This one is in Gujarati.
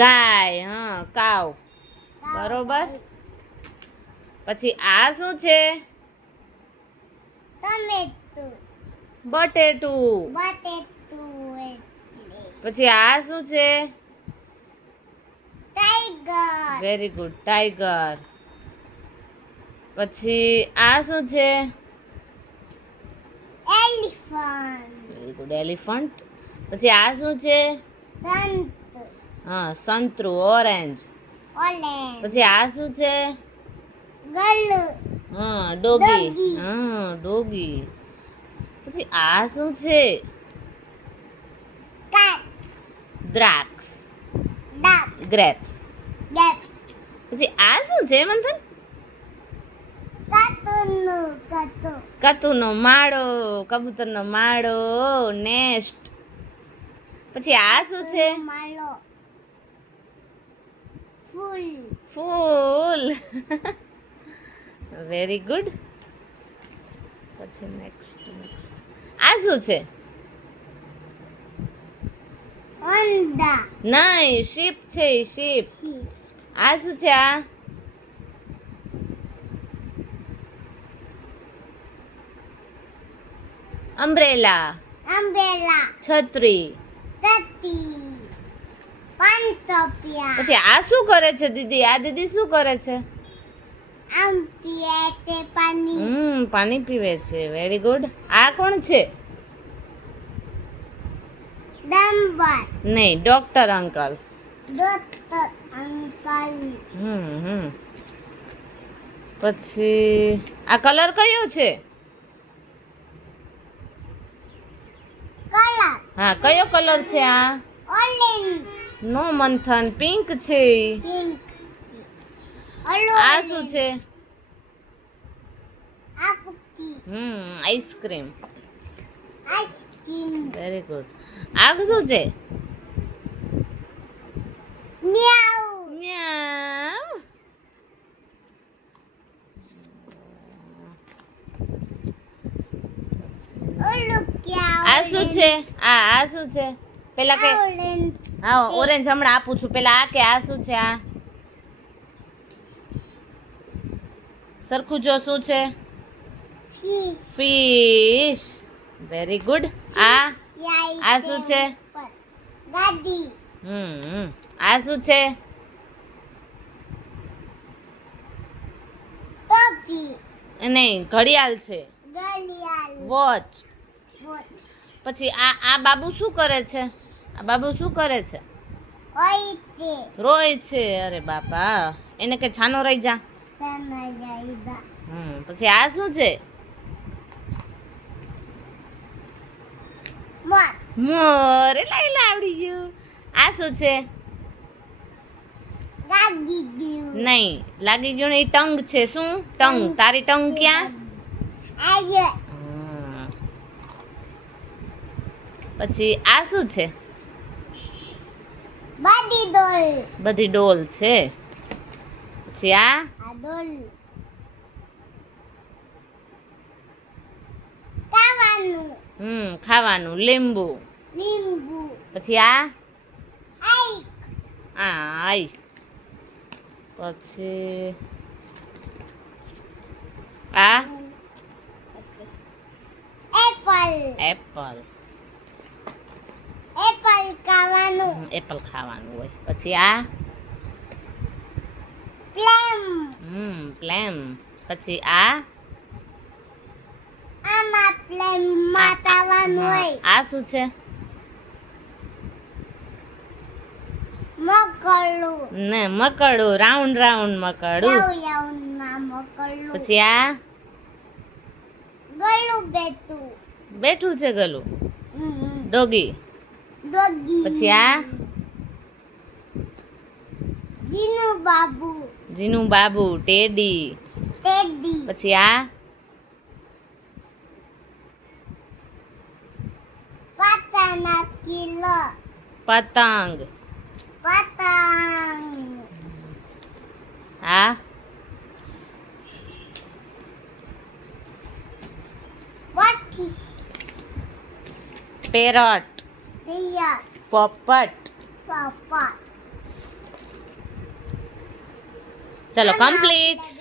ગાય. હા, કાવ. બરોબર. પછી આ શું છે? બટેટું. પછી આ શું છે? Very good, tiger. પછી આ શું છે? Very good, elephant. પછી આ શું છે? હા, સંતરું, ઓરેન્જ. પછી આ શું છે? હા, ડોગી. હા, ડોગી. પછી આ શું છે? દ્રાક્ષ. ગ્રેપ્સ. પછી આ શું છે મંથન? કતુનો માળો, કબૂતરનો માળો, નેસ્ટ. પછી આ શું છે? ફૂલ. Very good. પછી નેક્સ્ટ. આ શું છે? નહીં, શીપ છે. શીપ. આ શું છે? આ અમ્બ્રેલા. છત્રી. પછી આ શું કરે છે દીદી? આ દીદી શું કરે છે? પાણી પીવે છે. Very good. આ કોણ છે? નહીં, ડોક્ટર અંકલ. પછી આ કલર કયો છે? હા, કયો કલર છે આ? નો મંથન, પિંક છે. આ શું છે? આઈસ્ક્રીમ. Very good. આ શું છે? મ્યાઉ. આ શું છે? આ શું છે? પેલા કે હા, ઓરેન્જ હમણાં આપું છું. પેલા આ કે આ શું છે? આ સરખું જો શું છે? ફિશ. Very good. આ શું છે? આ શું છે? નહીં, ઘડિયાળ છે. વોચ. પછી આ બાબુ શું કરે છે? આ બાબુ શું કરે છે? રોય છે. અરે બાપા, એને કે છાનો રહી જા. પછી આ શું છે? મોર. એટલે આવડી ગયું. આ શું છે? નહીં, લાગી ગયું ને. ટંગ છે. શું ટંગ? તારી ટંગ ક્યાં? પછી આ શું છે? બધી ડોલ છે. પછી આ ખાવાનું, લીંબુ. પછી આ આઈ. પછી આ એપલ. એપલ ખાવાનું હોય. પછી આ પ્લેમ. પછી આ આ શું છે? ને મકડું. Round round મકડું. પછી આ બેઠું છે ગલું. ડોગી. પછી આ જીનું બાબુ. ટેડી. પછી આ પતંગ. આ પેરોટ. પોપટ. ચલો કમ્પ્લીટ.